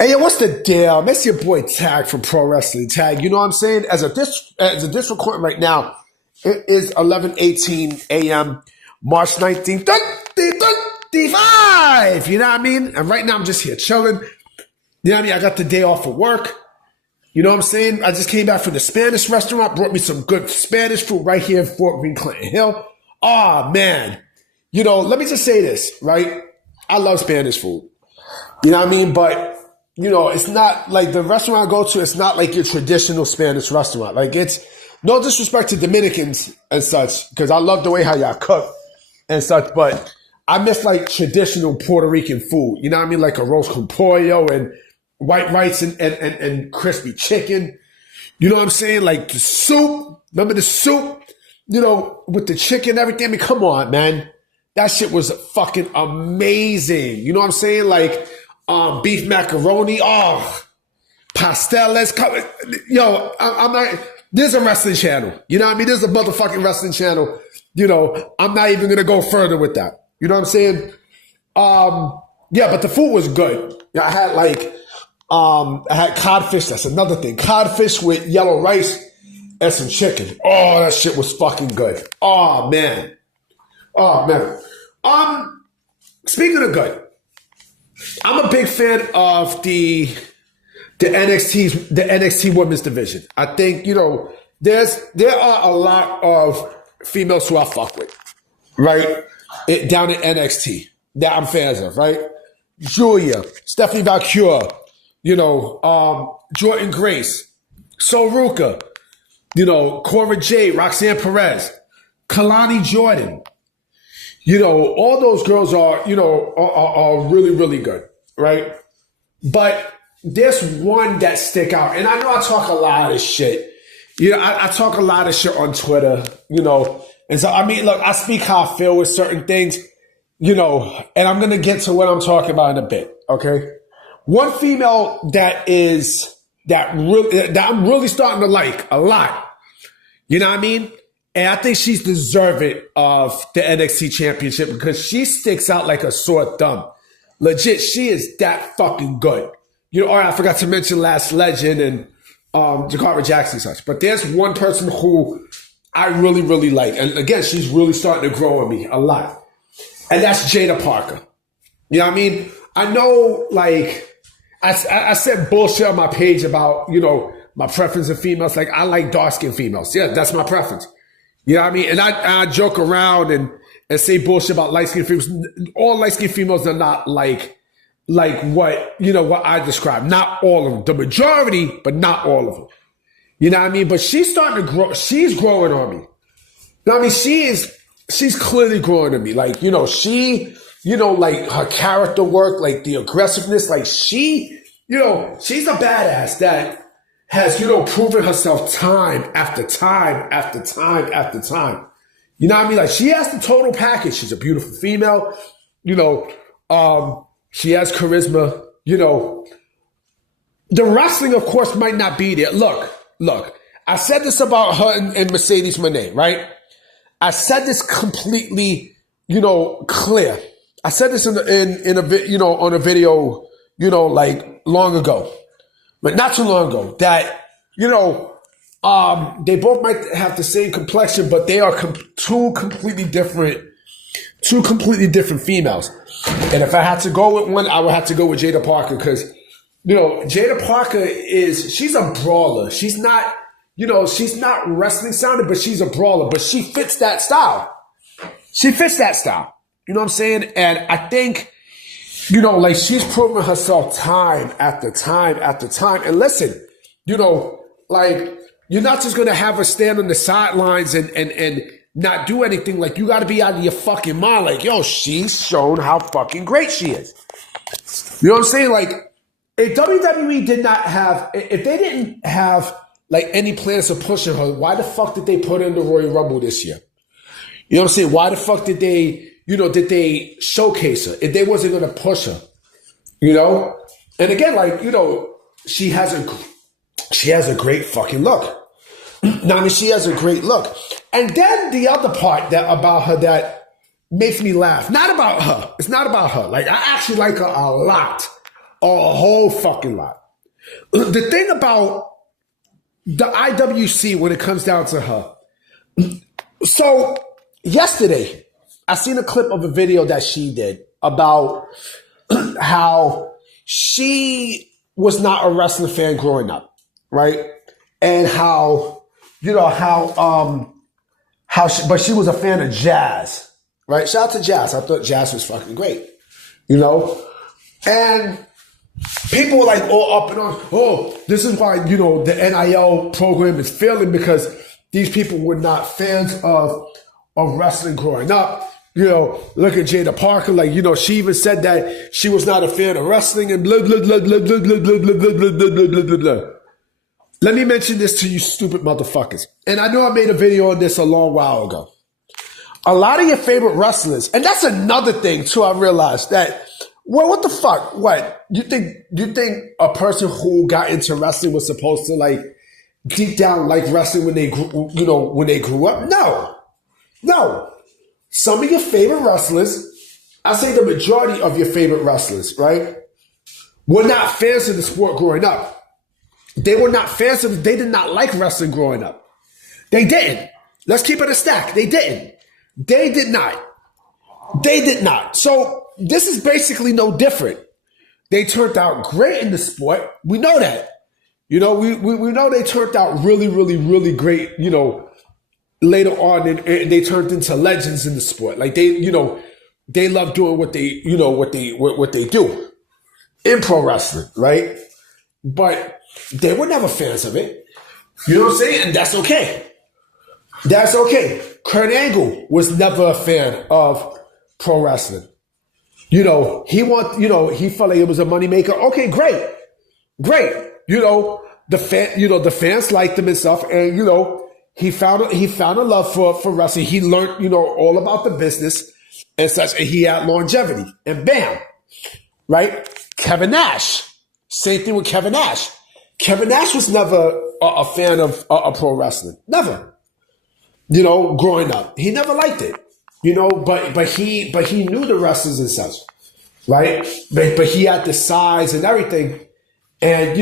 Hey, yo, what's the deal? That's your boy Tag from Pro Wrestling Tag. You know what I'm saying? As a this recording right now, it is 11:18 a.m. March 19th, 2025. You know what I mean? And right now I'm just here chilling. You know what I mean? I got the day off of work. You know what I'm saying? I just came back from the Spanish restaurant, brought me some good Spanish food right here in Fort Greene, Clinton Hill. Oh, man. You know, let me just say this, right? I love Spanish food. You know what I mean? But you know, it's not like the restaurant I go to, it's not like your traditional Spanish restaurant. Like, it's no disrespect to Dominicans and such, because I love the way how y'all cook and such, but I miss like traditional Puerto Rican food. You know what I mean? Like a roast con pollo and white rice and crispy chicken. You know what I'm saying? Like the soup. Remember the soup? You know, with the chicken and everything. I mean, come on, man. That shit was fucking amazing. You know what I'm saying? Like, beef macaroni, pasteles. Yo, I'm not, there's a wrestling channel. You know what I mean? There's a motherfucking wrestling channel. You know, I'm not even going to go further with that. You know what I'm saying? Yeah, but the food was good. Yeah, I had I had codfish. That's another thing. Codfish with yellow rice and some chicken. Oh, that shit was fucking good. Oh, man. Oh, man. Speaking of good, I'm a big fan of the NXT women's division. I think, you know, there are a lot of females who I fuck with, right? Down in NXT that I'm fans of, right? Julia, Stephanie Valkyrie, you know, Jordan Grace, Soruka, you know, Cora Jade, Roxanne Perez, Kalani Jordan. You know, all those girls are, you know, are really, really good, right? But there's one that stick out. And I know I talk a lot of shit. You know, I talk a lot of shit on Twitter, you know. And so, I mean, look, I speak how I feel with certain things, you know, and I'm going to get to what I'm talking about in a bit, okay? One female that I'm really starting to like a lot, you know what I mean? And I think she's deserving of the NXT championship because she sticks out like a sore thumb. Legit, she is that fucking good. You know, all right, I forgot to mention Last Legend and Jakarta Jackson and such. But there's one person who I really, really like. And again, she's really starting to grow on me a lot. And that's Jaida Parker. You know what I mean? I know, like, I said bullshit on my page about, you know, my preference of females. Like, I like dark-skinned females. Yeah, that's my preference. You know what I mean? And I joke around and say bullshit about light-skinned females. All light-skinned females are not like what, you know, what I described. Not all of them. The majority, but not all of them. You know what I mean? But she's starting to grow. She's growing on me. You know what I mean? She's clearly growing on me. Like, you know, like her character work, like the aggressiveness, like you know, she's a badass that has, you know, proven herself time after time after time after time. You know what I mean? Like, she has the total package. She's a beautiful female. You know, she has charisma. You know, the wrestling, of course, might not be there. Look, I said this about her and Mercedes Moné, right? I said this completely, you know, clear. I said this in a you know, on a video, you know, like long ago. But not too long ago, that, you know, they both might have the same complexion, but they are two completely different females. And if I had to go with one, I would have to go with Jaida Parker because, you know, Jaida Parker she's a brawler. She's not, you know, she's not wrestling sounded, but she's a brawler. But she fits that style. You know what I'm saying? And I think, you know, like, she's proven herself time after time after time. And listen, you know, like, you're not just going to have her stand on the sidelines and not do anything. Like, you got to be out of your fucking mind. Like, yo, she's shown how fucking great she is. You know what I'm saying? Like, if WWE if they didn't have, like, any plans of pushing her, why the fuck did they put her in the Royal Rumble this year? You know what I'm saying? Why the fuck did they showcase her if they wasn't going to push her? You know? And again, like, you know, she has a great fucking look. Now, I mean, she has a great look. And then the other part about her that makes me laugh, not about her. It's not about her. Like, I actually like her a lot. A whole fucking lot. The thing about the IWC when it comes down to her. So yesterday, I seen a clip of a video that she did about how she was not a wrestling fan growing up, right? And how, but she was a fan of jazz, right? Shout out to jazz. I thought jazz was fucking great, And people were like all up and on, oh, this is why, the NIL program is failing because these people were not fans of wrestling growing up. Look at Jaida Parker, she even said that she was not a fan of wrestling and blah, blah, blah, blah, blah, blah, blah, blah, blah, blah, blah, blah, blah. Let me mention this to you stupid motherfuckers. And I know I made a video on this a long while ago. A lot of your favorite wrestlers, and that's another thing too, I realized that, well, what the fuck? What? You think a person who got into wrestling was supposed to deep down like wrestling when they grew up? No. Some of your favorite wrestlers, I say the majority of your favorite wrestlers, right, were not fans of the sport growing up. They were not fans of it. They did not like wrestling growing up. They didn't. Let's keep it a stack. They didn't. They did not. So this is basically no different. They turned out great in the sport. We know that. We know they turned out really, really, really great, later on, and they turned into legends in the sport. They love doing what they do in pro wrestling, right? But they were never fans of it. You know what I'm saying? And that's okay. That's okay. Kurt Angle was never a fan of pro wrestling. He felt like it was a moneymaker. Okay, great. The fans liked him and stuff, and he found a love for wrestling. He learned, all about the business and such, and he had longevity. And bam, right? Kevin Nash. Same thing with Kevin Nash. Kevin Nash was never a fan of pro wrestling. Never. Growing up, he never liked it. But he knew the wrestlers and such, right? But he had the size and everything, and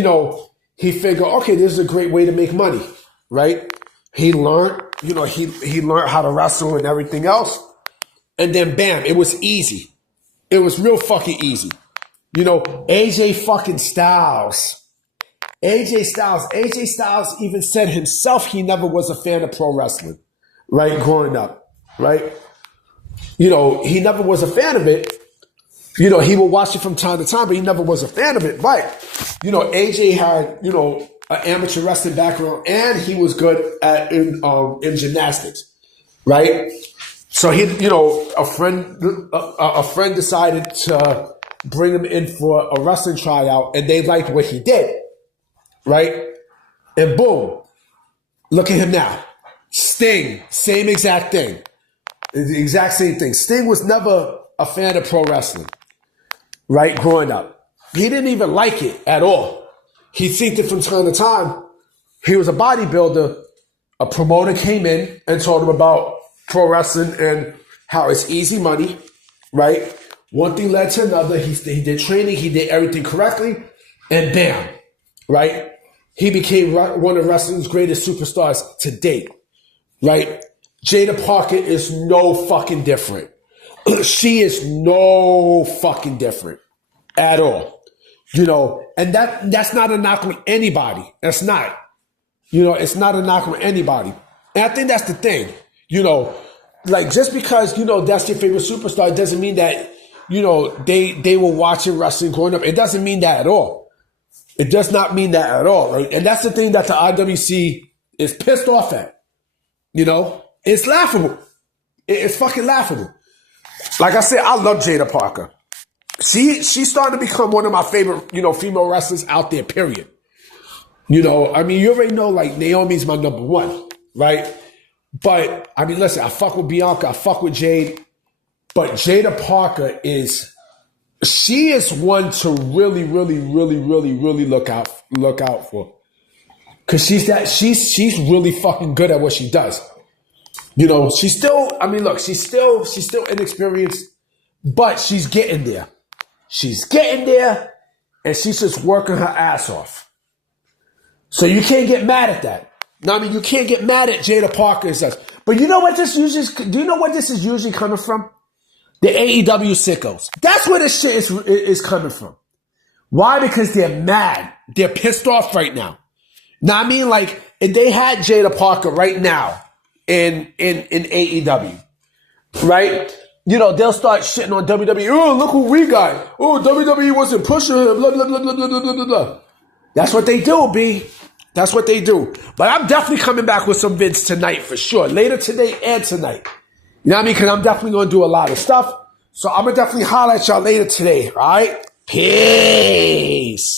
he figured, okay, this is a great way to make money, right? He learned, he learned how to wrestle and everything else. And then bam, it was easy. It was real fucking easy. AJ fucking Styles. AJ Styles even said himself he never was a fan of pro wrestling, right? Growing up, right? He never was a fan of it. He would watch it from time to time, but he never was a fan of it. But, AJ had, an amateur wrestling background, and he was good in gymnastics, right? So he, a friend decided to bring him in for a wrestling tryout, and they liked what he did, right? And boom, look at him now. Sting, same exact thing, the exact same thing. Sting was never a fan of pro wrestling, right? Growing up, he didn't even like it at all. He seen it from time to time. He was a bodybuilder. A promoter came in and told him about pro wrestling and how it's easy money, right? One thing led to another. He did training. He did everything correctly. And bam, right? He became one of wrestling's greatest superstars to date, right? Jaida Parker is no fucking different. She is no fucking different at all. And that's not a knock on anybody. That's not. It's not a knock on anybody. And I think that's the thing. Just because, that's your favorite superstar doesn't mean that, they were watching wrestling growing up. It doesn't mean that at all. It does not mean that at all, right? And that's the thing that the IWC is pissed off at. It's laughable. It's fucking laughable. Like I said, I love Jaida Parker. She's starting to become one of my favorite, female wrestlers out there, period. You already know, Naomi's my number one, right? But, listen, I fuck with Bianca, I fuck with Jade, but Jaida Parker she is one to really, really, really, really, really look out for. Cause she's really fucking good at what she does. She's still, she's still inexperienced, but she's getting there. She's getting there, and she's just working her ass off. So you can't get mad at that. No, I mean, you can't get mad at Jaida Parker and such. But you know what this usually, do you know what this is usually coming from? The AEW sickos. That's where this shit is coming from. Why? Because they're mad. They're pissed off right now. Now, I mean, like, if they had Jaida Parker right now in AEW, right? You know, they'll start shitting on WWE. Oh, look who we got. Oh, WWE wasn't pushing him. Blah, blah, blah, blah, blah, blah, blah. That's what they do, B. That's what they do. But I'm definitely coming back with some Vince tonight for sure. Later today and tonight. You know what I mean? Because I'm definitely going to do a lot of stuff. So I'm going to definitely holler at y'all later today. All right? Peace.